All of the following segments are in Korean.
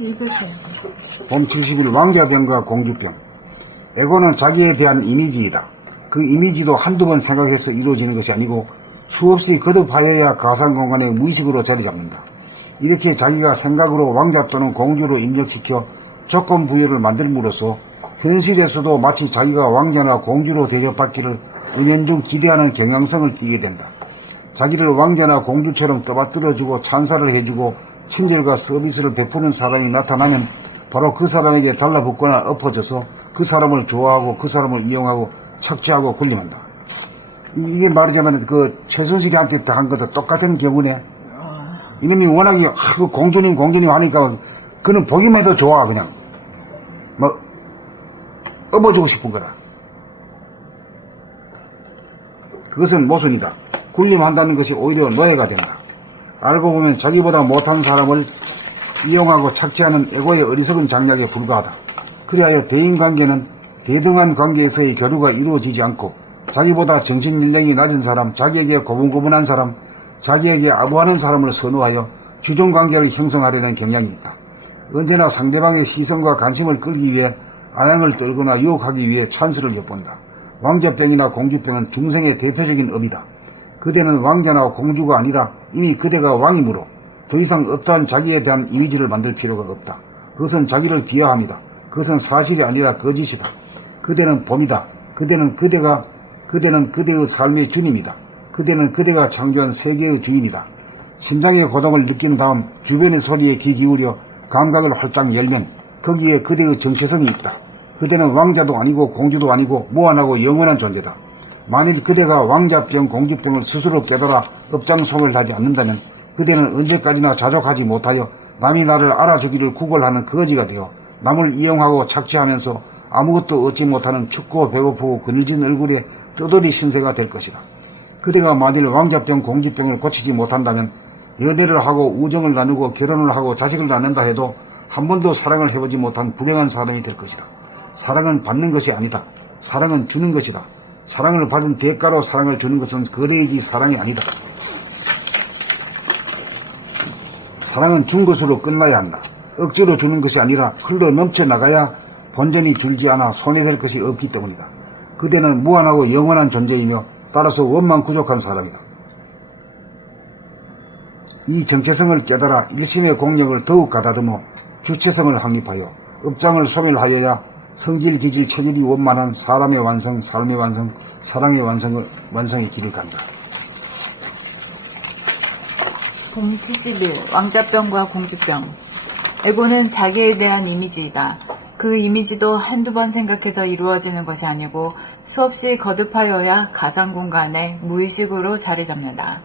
읽으세요. 봄 70일 왕자병과 공주병. 에고는 자기에 대한 이미지이다. 그 이미지도 한두 번 생각해서 이루어지는 것이 아니고 수없이 거듭하여야 가상 공간에 무의식으로 자리 잡는다. 이렇게 자기가 생각으로 왕자 또는 공주로 입력시켜 조건 부여를 만들므로써 현실에서도 마치 자기가 왕자나 공주로 대접받기를 은연중 기대하는 경향성을 띠게 된다. 자기를 왕자나 공주처럼 떠받들어주고 찬사를 해주고 친절과 서비스를 베푸는 사람이 나타나면 바로 그 사람에게 달라붙거나 엎어져서 그 사람을 좋아하고 그 사람을 이용하고 착취하고 군림한다. 이- 이게 말하자면 그 최순실이한테 한 것도 똑같은 경우네. 이놈이 워낙에 아, 그 공주님 공주님 하니까 그는 보기만 해도 좋아 그냥 뭐 업어주고 싶은 거다. 그것은 모순이다. 군림한다는 것이 오히려 노예가 된다. 알고 보면 자기보다 못한 사람을 이용하고 착취하는 에고의 어리석은 장략에 불과하다. 그리하여 대인관계는 대등한 관계에서의 교류가 이루어지지 않고 자기보다 정신연령이 낮은 사람, 자기에게 고분고분한 사람, 자기에게 아부하는 사람을 선호하여 주종관계를 형성하려는 경향이 있다. 언제나 상대방의 시선과 관심을 끌기 위해 아양을 떨거나 유혹하기 위해 찬스를 엿본다. 왕자병이나 공주병은 중생의 대표적인 업이다. 그대는 왕자나 공주가 아니라 이미 그대가 왕이므로 더 이상 어떠한 자기에 대한 이미지를 만들 필요가 없다. 그것은 자기를 비하합니다. 그것은 사실이 아니라 거짓이다. 그대는 봄이다. 그대는 그대가 그대는 그대의 삶의 주님이다. 그대는 그대가 창조한 세계의 주인이다. 심장의 고동을 느낀 다음 주변의 소리에 귀 기울여 감각을 활짝 열면 거기에 그대의 정체성이 있다. 그대는 왕자도 아니고 공주도 아니고 무한하고 영원한 존재다. 만일 그대가 왕자병, 공주병을 스스로 깨달아 업장송을 하지 않는다면 그대는 언제까지나 자족하지 못하여 남이 나를 알아주기를 구걸하는 거지가 되어 남을 이용하고 착취하면서 아무것도 얻지 못하는 춥고 배고프고 그늘진 얼굴에 떠돌이 신세가 될 것이다. 그대가 만일 왕자병, 공주병을 고치지 못한다면 연애를 하고 우정을 나누고 결혼을 하고 자식을 낳는다 해도 한 번도 사랑을 해보지 못한 불행한 사람이 될 것이다. 사랑은 받는 것이 아니다. 사랑은 주는 것이다. 사랑을 받은 대가로 사랑을 주는 것은 거래이지 사랑이 아니다. 사랑은 준 것으로 끝나야 한다. 억지로 주는 것이 아니라 흘러 넘쳐 나가야 본전이 줄지 않아 손해될 것이 없기 때문이다. 그대는 무한하고 영원한 존재이며 따라서 원만 부족한 사람이다. 이 정체성을 깨달아 일심의 공력을 더욱 가다듬어 주체성을 확립하여 업장을 소멸하여야 성질, 기질, 체질이 원만한 사람의 완성, 삶의 완성, 사랑의 완성을, 완성의 길을 간다. 봄 70일 왕자병과 공주병. 에고는 자기에 대한 이미지이다. 그 이미지도 한두 번 생각해서 이루어지는 것이 아니고 수없이 거듭하여야 가상 공간에 무의식으로 자리 잡는다.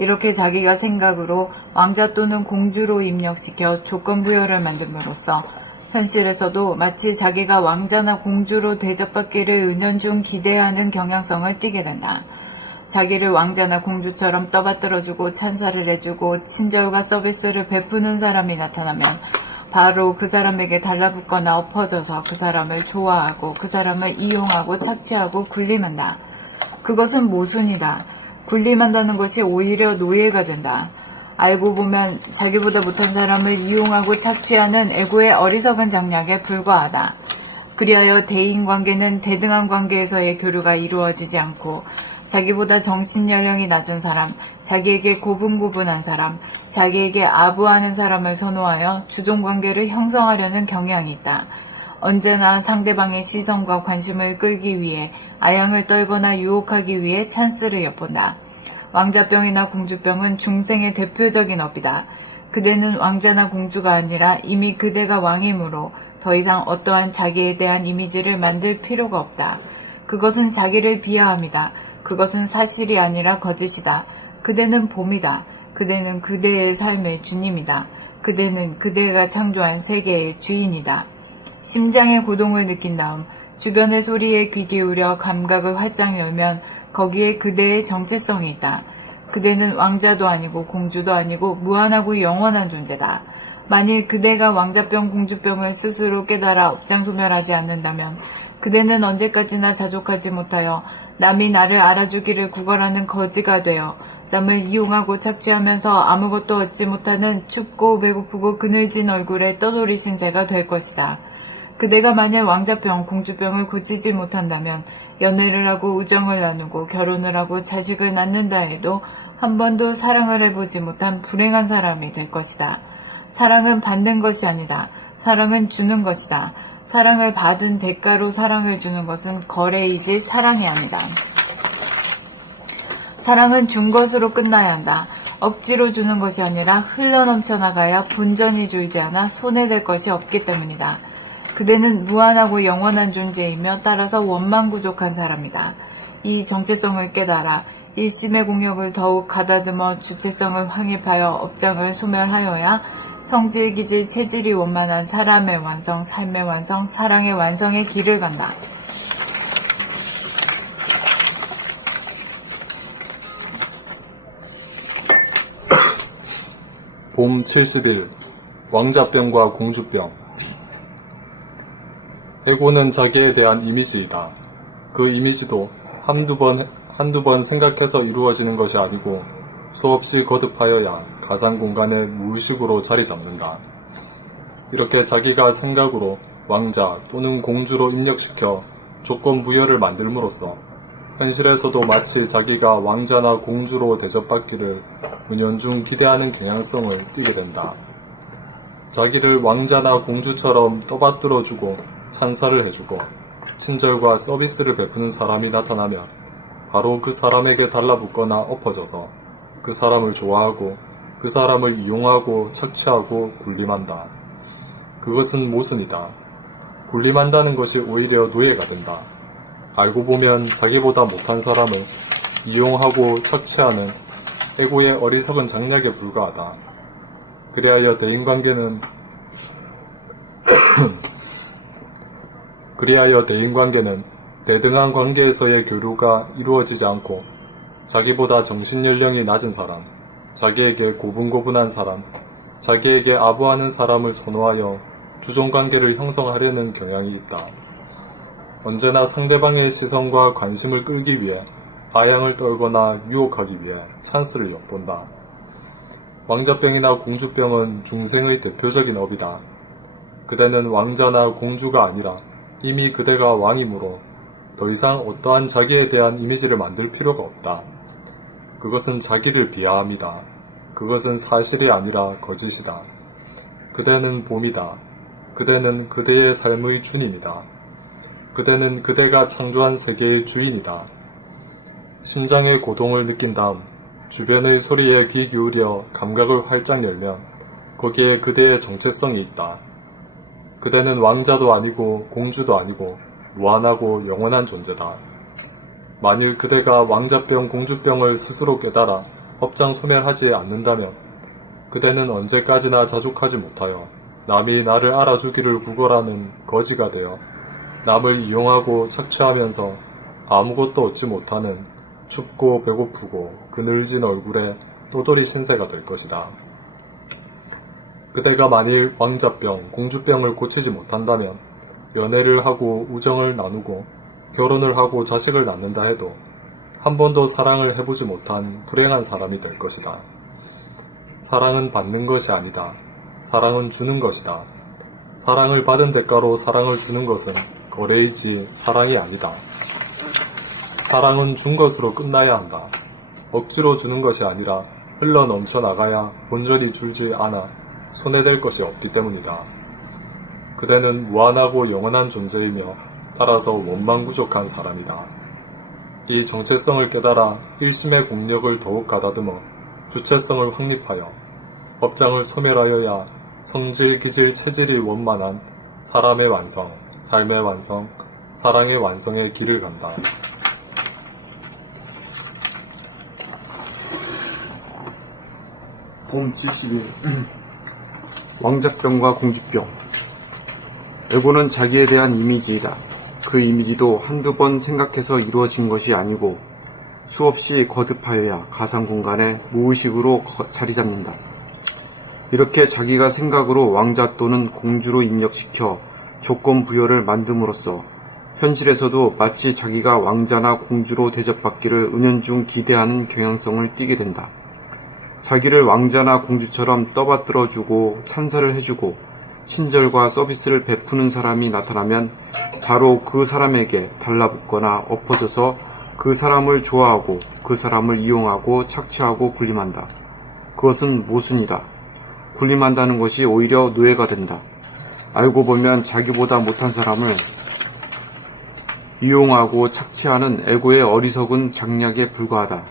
이렇게 자기가 생각으로 왕자 또는 공주로 입력시켜 조건 부여를 만듦으로써 현실에서도 마치 자기가 왕자나 공주로 대접받기를 은연중 기대하는 경향성을 띠게 된다. 자기를 왕자나 공주처럼 떠받들어주고 찬사를 해주고 친절과 서비스를 베푸는 사람이 나타나면 바로 그 사람에게 달라붙거나 엎어져서 그 사람을 좋아하고 그 사람을 이용하고 착취하고 군림한다. 그것은 모순이다. 군림한다는 것이 오히려 노예가 된다. 알고 보면 자기보다 못한 사람을 이용하고 착취하는 에고의 어리석은 장략에 불과하다. 그리하여 대인 관계는 대등한 관계에서의 교류가 이루어지지 않고 자기보다 정신 연령이 낮은 사람, 자기에게 고분고분한 사람, 자기에게 아부하는 사람을 선호하여 주종 관계를 형성하려는 경향이 있다. 언제나 상대방의 시선과 관심을 끌기 위해 아양을 떨거나 유혹하기 위해 찬스를 엿본다. 왕자병이나 공주병은 중생의 대표적인 업이다. 그대는 왕자나 공주가 아니라 이미 그대가 왕이므로 더 이상 어떠한 자기에 대한 이미지를 만들 필요가 없다. 그것은 자기를 비하합니다. 그것은 사실이 아니라 거짓이다. 그대는 봄이다. 그대는 그대의 삶의 주님이다. 그대는 그대가 창조한 세계의 주인이다. 심장의 고동을 느낀 다음 주변의 소리에 귀 기울여 감각을 활짝 열면 거기에 그대의 정체성이 있다. 그대는 왕자도 아니고 공주도 아니고 무한하고 영원한 존재다. 만일 그대가 왕자병 공주병을 스스로 깨달아 업장 소멸하지 않는다면 그대는 언제까지나 자족하지 못하여 남이 나를 알아주기를 구걸하는 거지가 되어 남을 이용하고 착취하면서 아무것도 얻지 못하는 춥고 배고프고 그늘진 얼굴의 떠돌이 신세가 될 것이다. 그대가 만일 왕자병, 공주병을 고치지 못한다면 연애를 하고 우정을 나누고 결혼을 하고 자식을 낳는다 해도 한 번도 사랑을 해보지 못한 불행한 사람이 될 것이다. 사랑은 받는 것이 아니다. 사랑은 주는 것이다. 사랑을 받은 대가로 사랑을 주는 것은 거래이지 사랑이 아니다. 사랑은 준 것으로 끝나야 한다. 억지로 주는 것이 아니라 흘러 넘쳐 나가야 본전이 줄지 않아 손해될 것이 없기 때문이다. 그대는 무한하고 영원한 존재이며 따라서 원망부족한 사람이다. 이 정체성을 깨달아 일심의 공력을 더욱 가다듬어 주체성을 확립하여 업장을 소멸하여야 성질, 기질, 체질이 원만한 사람의 완성, 삶의 완성, 사랑의 완성의 길을 간다. 봄 70일 왕자병과 공주병 에고는 자기에 대한 이미지이다. 그 이미지도 한두 번, 한두 번 생각해서 이루어지는 것이 아니고 수없이 거듭하여야 가상 공간에 무의식으로 자리 잡는다. 이렇게 자기가 생각으로 왕자 또는 공주로 입력시켜 조건 부여를 만들므로써 현실에서도 마치 자기가 왕자나 공주로 대접받기를 은연중 기대하는 경향성을 띠게 된다. 자기를 왕자나 공주처럼 떠받들어주고 찬사를 해주고 친절과 서비스를 베푸는 사람이 나타나면 바로 그 사람에게 달라붙거나 엎어져서 그 사람을 좋아하고 그 사람을 이용하고 착취하고 군림한다. 그것은 모순이다. 군림한다는 것이 오히려 노예가 된다. 알고 보면 자기보다 못한 사람을 이용하고 착취하는 에고의 어리석은 장략에 불과하다. 그리하여 대인관계는 그리하여 대인관계는 대등한 관계에서의 교류가 이루어지지 않고 자기보다 정신연령이 낮은 사람, 자기에게 고분고분한 사람, 자기에게 아부하는 사람을 선호하여 주종관계를 형성하려는 경향이 있다. 언제나 상대방의 시선과 관심을 끌기 위해 아양을 떨거나 유혹하기 위해 찬스를 엿본다. 왕자병이나 공주병은 중생의 대표적인 업이다. 그대는 왕자나 공주가 아니라 이미 그대가 왕이므로 더 이상 어떠한 자기에 대한 이미지를 만들 필요가 없다. 그것은 자기를 비하합니다. 그것은 사실이 아니라 거짓이다. 그대는 봄이다. 그대는 그대의 삶의 주님이다. 그대는 그대가 창조한 세계의 주인이다. 심장의 고동을 느낀 다음 주변의 소리에 귀 기울여 감각을 활짝 열면 거기에 그대의 정체성이 있다. 그대는 왕자도 아니고 공주도 아니고 무한하고 영원한 존재다. 만일 그대가 왕자병, 공주병을 스스로 깨달아 업장 소멸하지 않는다면 그대는 언제까지나 자족하지 못하여 남이 나를 알아주기를 구걸하는 거지가 되어 남을 이용하고 착취하면서 아무것도 얻지 못하는 춥고 배고프고 그늘진 얼굴에 또돌이 신세가 될 것이다. 그대가 만일 왕자병, 공주병을 고치지 못한다면 연애를 하고 우정을 나누고 결혼을 하고 자식을 낳는다 해도 한 번도 사랑을 해보지 못한 불행한 사람이 될 것이다. 사랑은 받는 것이 아니다. 사랑은 주는 것이다. 사랑을 받은 대가로 사랑을 주는 것은 거래이지 사랑이 아니다. 사랑은 준 것으로 끝나야 한다. 억지로 주는 것이 아니라 흘러 넘쳐 나가야 본전이 줄지 않아 손해될 것이 없기 때문이다. 그대는 무한하고 영원한 존재이며 따라서 원망부족한 사람이다. 이 정체성을 깨달아 일심의 공력을 더욱 가다듬어 주체성을 확립하여 법장을 소멸하여야 성질, 기질, 체질이 원만한 사람의 완성, 삶의 완성, 사랑의 완성의 길을 간다. 봄 70일 왕자병과 공주병 에고는 자기에 대한 이미지이다. 그 이미지도 한두 번 생각해서 이루어진 것이 아니고 수없이 거듭하여야 가상 공간에 무의식으로 거- 자리 잡는다. 이렇게 자기가 생각으로 왕자 또는 공주로 입력시켜 조건 부여를 만듦으로써 현실에서도 마치 자기가 왕자나 공주로 대접받기를 은연중 기대하는 경향성을 띠게 된다. 자기를 왕자나 공주처럼 떠받들어주고 찬사를 해주고 친절과 서비스를 베푸는 사람이 나타나면 바로 그 사람에게 달라붙거나 엎어져서 그 사람을 좋아하고 그 사람을 이용하고 착취하고 군림한다. 그것은 모순이다. 군림한다는 것이 오히려 노예가 된다. 알고 보면 자기보다 못한 사람을 이용하고 착취하는 에고의 어리석은 장략에 불과하다.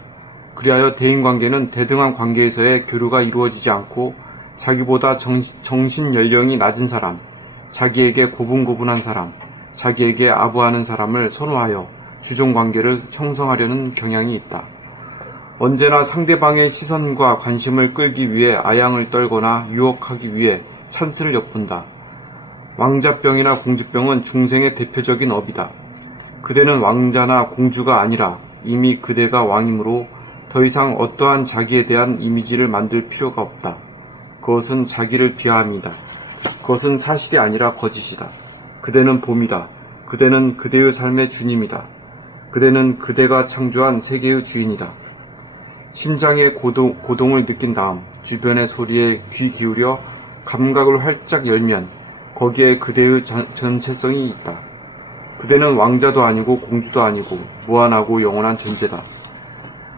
그리하여 대인관계는 대등한 관계에서의 교류가 이루어지지 않고 자기보다 정신 연령이 낮은 사람, 자기에게 고분고분한 사람, 자기에게 아부하는 사람을 선호하여 주종관계를 형성하려는 경향이 있다. 언제나 상대방의 시선과 관심을 끌기 위해 아양을 떨거나 유혹하기 위해 찬스를 엿본다. 왕자병이나 공주병은 중생의 대표적인 업이다. 그대는 왕자나 공주가 아니라 이미 그대가 왕이므로 더 이상 어떠한 자기에 대한 이미지를 만들 필요가 없다. 그것은 자기를 비하합니다. 그것은 사실이 아니라 거짓이다. 그대는 봄이다. 그대는 그대의 삶의 주님이다. 그대는 그대가 창조한 세계의 주인이다. 심장의 고동, 고동을 느낀 다음 주변의 소리에 귀 기울여 감각을 활짝 열면 거기에 그대의 전, 전체성이 있다. 그대는 왕자도 아니고 공주도 아니고 무한하고 영원한 존재다.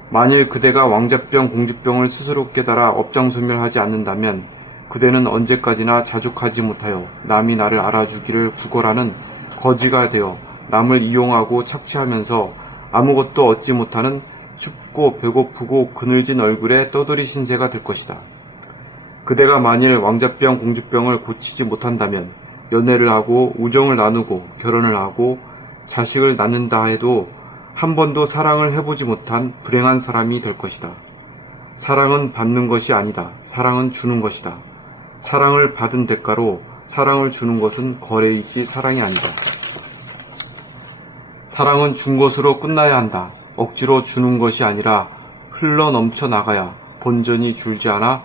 만일 그대가 왕자병, 공주병을 스스로 깨달아 업장소멸하지 않는다면 그대는 언제까지나 자족하지 못하여 남이 나를 알아주기를 구걸하는 거지가 되어 남을 이용하고 착취하면서 아무것도 얻지 못하는 춥고 배고프고 그늘진 얼굴의 떠돌이 신세가 될 것이다. 그대가 만일 왕자병, 공주병을 고치지 못한다면 연애를 하고 우정을 나누고 결혼을 하고 자식을 낳는다 해도 한 번도 사랑을 해보지 못한 불행한 사람이 될 것이다. 사랑은 받는 것이 아니다. 사랑은 주는 것이다. 사랑을 받은 대가로 사랑을 주는 것은 거래이지 사랑이 아니다. 사랑은 준 것으로 끝나야 한다. 억지로 주는 것이 아니라 흘러 넘쳐 나가야 본전이 줄지 않아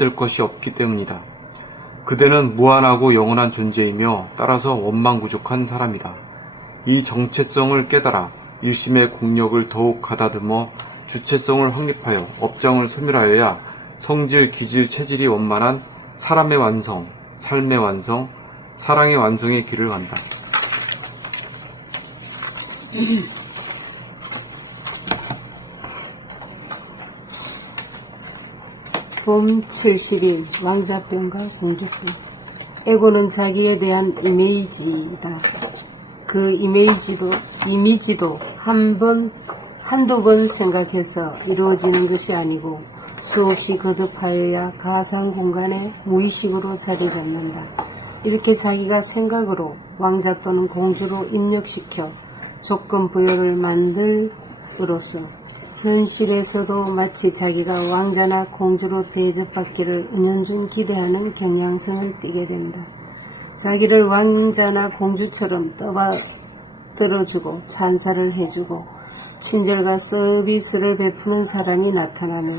들 것이 없기 때문이다. 그대는 무한하고 영원한 존재이며 따라서 원망 부족한 사람이다. 이 정체성을 깨달아 일심의 공력을 더욱 가다듬어 주체성을 확립하여 업장을 소멸하여야 성질, 기질, 체질이 원만한 사람의 완성, 삶의 완성, 사랑의 완성의 길을 간다. 봄 70일 왕자병과 공주병 에고는 자기에 대한 이미지이다. 그 이미지도 이미지도 한 번 한두 번 생각해서 이루어지는 것이 아니고 수없이 거듭하여야 가상 공간에 무의식으로 자리 잡는다. 이렇게 자기가 생각으로 왕자 또는 공주로 입력시켜 조건 부여를 만들으로써 현실에서도 마치 자기가 왕자나 공주로 대접받기를 은연중 기대하는 경향성을 띠게 된다. 자기를 왕자나 공주처럼 떠받들어주고 찬사를 해주고 친절과 서비스를 베푸는 사람이 나타나면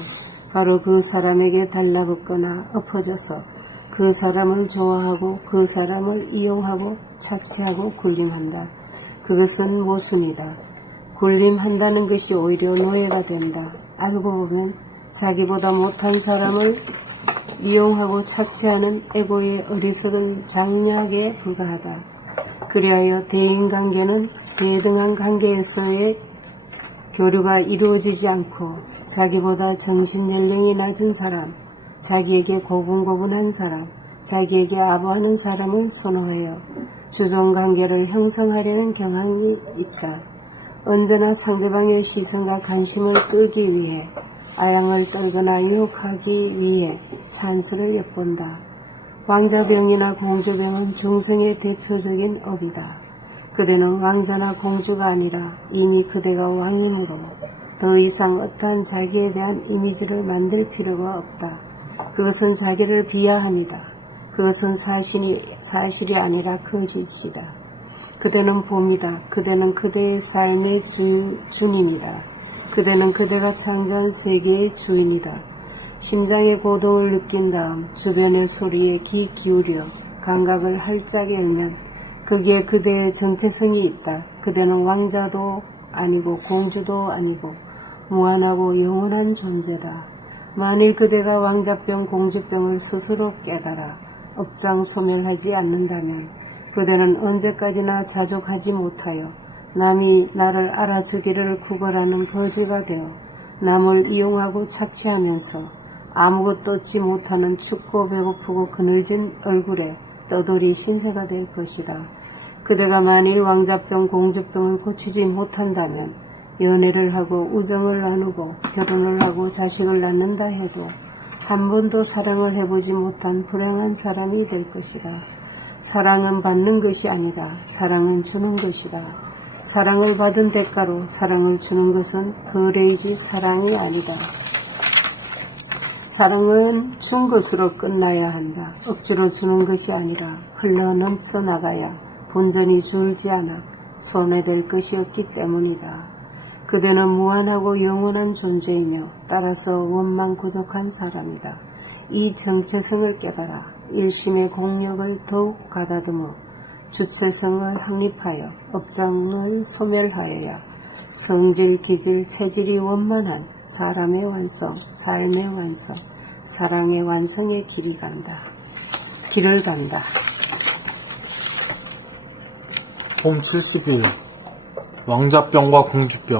바로 그 사람에게 달라붙거나 엎어져서 그 사람을 좋아하고 그 사람을 이용하고 착취하고 군림한다. 그것은 모순이다. 군림한다는 것이 오히려 노예가 된다. 알고 보면 자기보다 못한 사람을 이용하고 착취하는 에고의 어리석은 장략에 불과하다. 그리하여 대인관계는 대등한 관계에서의 교류가 이루어지지 않고 자기보다 정신연령이 낮은 사람, 자기에게 고분고분한 사람, 자기에게 아부하는 사람을 선호하여 주종관계를 형성하려는 경향이 있다. 언제나 상대방의 시선과 관심을 끌기 위해 아양을 떨거나 유혹하기 위해 찬스를 엿본다. 왕자병이나 공주병은 중생의 대표적인 업이다. 그대는 왕자나 공주가 아니라 이미 그대가 왕이므로 더 이상 어떠한 자기에 대한 이미지를 만들 필요가 없다. 그것은 자기를 비하합니다. 그것은 사실이, 사실이 아니라 거짓이다. 그대는 봄이다. 그대는 그대의 삶의 주, 주님이다. 그대는 그대가 창조한 세계의 주인이다. 심장의 고동을 느낀 다음 주변의 소리에 귀 기울여 감각을 활짝 열면 거기에 그대의 정체성이 있다. 그대는 왕자도 아니고 공주도 아니고 무한하고 영원한 존재다. 만일 그대가 왕자병, 공주병을 스스로 깨달아 업장 소멸하지 않는다면 그대는 언제까지나 자족하지 못하여 남이 나를 알아주기를 구걸하는 거지가 되어 남을 이용하고 착취하면서 아무것도 얻지 못하는 춥고 배고프고 그늘진 얼굴에 떠돌이 신세가 될 것이다. 그대가 만일 왕자병, 공주병을 고치지 못한다면 연애를 하고 우정을 나누고 결혼을 하고 자식을 낳는다 해도 한 번도 사랑을 해보지 못한 불행한 사람이 될 것이다. 사랑은 받는 것이 아니다. 사랑은 주는 것이다. 사랑을 받은 대가로 사랑을 주는 것은 거래이지 사랑이 아니다. 사랑은 준 것으로 끝나야 한다. 억지로 주는 것이 아니라 흘러 넘쳐 나가야 본전이 줄지 않아 손해될 것이 없기 때문이다. 그대는 무한하고 영원한 존재이며 따라서 원망부족한 사람이다. 이 정체성을 깨달아 일심의 공력을 더욱 가다듬어 주체성을 확립하여 업장을 소멸하여야 성질, 기질, 체질이 원만한 사람의 완성, 삶의 완성, 사랑의 완성의 길이 간다. 길을 간다. 홈 71 왕자병과 공주병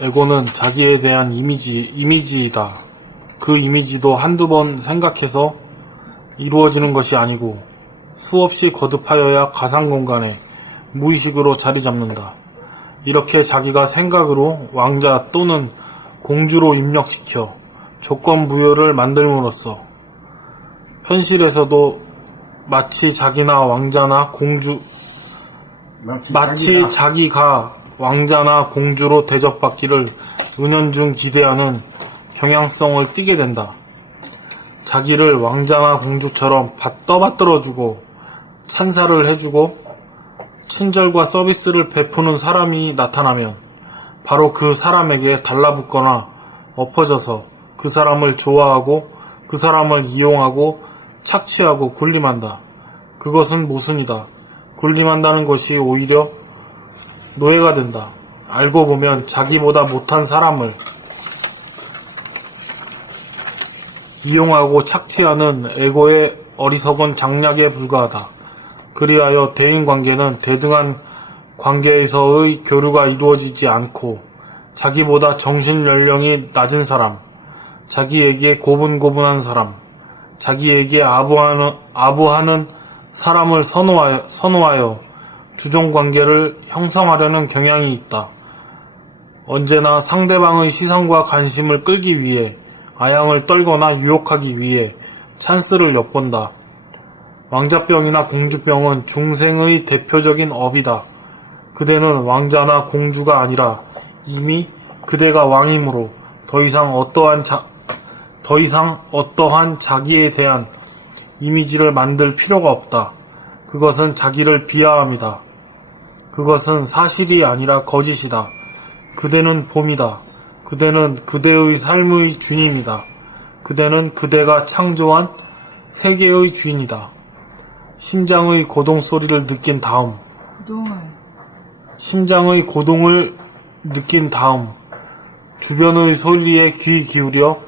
에고는 자기에 대한 이미지, 이미지이다. 그 이미지도 한두 번 생각해서 이루어지는 것이 아니고 수없이 거듭하여야 가상 공간에 무의식으로 자리 잡는다. 이렇게 자기가 생각으로 왕자 또는 공주로 입력시켜 조건 부여를 만들므로써 현실에서도 마치 자기나 왕자나 공주 마치 자기가 자기가 왕자나 공주로 대접받기를 은연중 기대하는 경향성을 띠게 된다. 자기를 왕자나 공주처럼 받- 떠받들어주고 찬사를 해주고 친절과 서비스를 베푸는 사람이 나타나면 바로 그 사람에게 달라붙거나 엎어져서 그 사람을 좋아하고 그 사람을 이용하고 착취하고 군림한다. 그것은 모순이다. 군림한다는 것이 오히려 노예가 된다. 알고 보면 자기보다 못한 사람을 이용하고 착취하는 에고의 어리석은 장략에 불과하다. 그리하여 대인 관계는 대등한 관계에서의 교류가 이루어지지 않고 자기보다 정신 연령이 낮은 사람, 자기에게 고분고분한 사람, 자기에게 아부하는, 아부하는 사람을 선호하여, 선호하여 주종 관계를 형성하려는 경향이 있다. 언제나 상대방의 시선과 관심을 끌기 위해 아양을 떨거나 유혹하기 위해 찬스를 엿본다. 왕자병이나 공주병은 중생의 대표적인 업이다. 그대는 왕자나 공주가 아니라 이미 그대가 왕이므로 더 이상 어떠한 자, 더 이상 어떠한 자기에 대한 이미지를 만들 필요가 없다. 그것은 자기를 비하함이다. 그것은 사실이 아니라 거짓이다. 그대는 봄이다. 그대는 그대의 삶의 주님이다. 그대는 그대가 창조한 세계의 주인이다. 심장의 고동 소리를 느낀 다음, 그동을 심장의 고동을 느낀 다음, 주변의 소리에 귀 기울여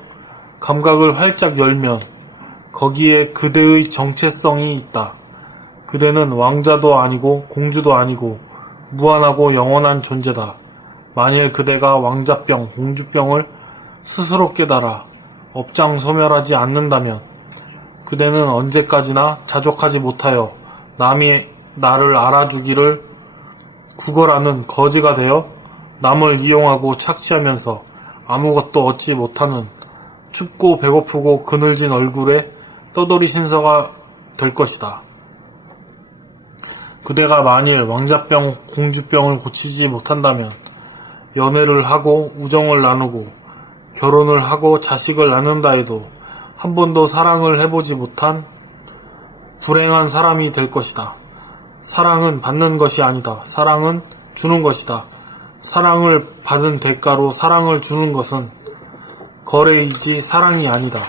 감각을 활짝 열면 거기에 그대의 정체성이 있다. 그대는 왕자도 아니고 공주도 아니고 무한하고 영원한 존재다. 만일 그대가 왕자병, 공주병을 스스로 깨달아 업장 소멸하지 않는다면 그대는 언제까지나 자족하지 못하여 남이 나를 알아주기를 구걸하는 거지가 되어 남을 이용하고 착취하면서 아무것도 얻지 못하는 춥고 배고프고 그늘진 얼굴에 떠돌이 신서가 될 것이다. 그대가 만일 왕자병, 공주병을 고치지 못한다면 연애를 하고 우정을 나누고 결혼을 하고 자식을 낳는다 해도 한 번도 사랑을 해보지 못한 불행한 사람이 될 것이다. 사랑은 받는 것이 아니다. 사랑은 주는 것이다. 사랑을 받은 대가로 사랑을 주는 것은 거래이지 사랑이 아니다.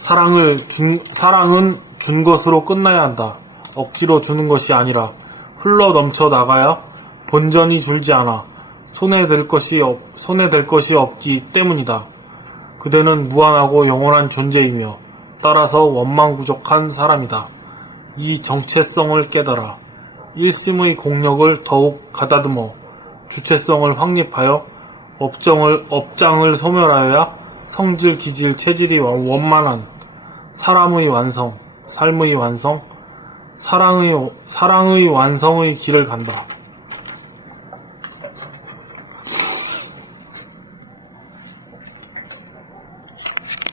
사랑을 준, 사랑은 준 것으로 끝나야 한다. 억지로 주는 것이 아니라 흘러 넘쳐 나가야 본전이 줄지 않아 손에 들 것이 없, 손에 될 것이 없기 때문이다. 그대는 무한하고 영원한 존재이며 따라서 원망부족한 사람이다. 이 정체성을 깨달아 일심의 공력을 더욱 가다듬어 주체성을 확립하여 업정을 업장을 소멸하여야 성질, 기질, 체질이 원만한 사람의 완성, 삶의 완성, 사랑의 사랑의 완성의 길을 간다.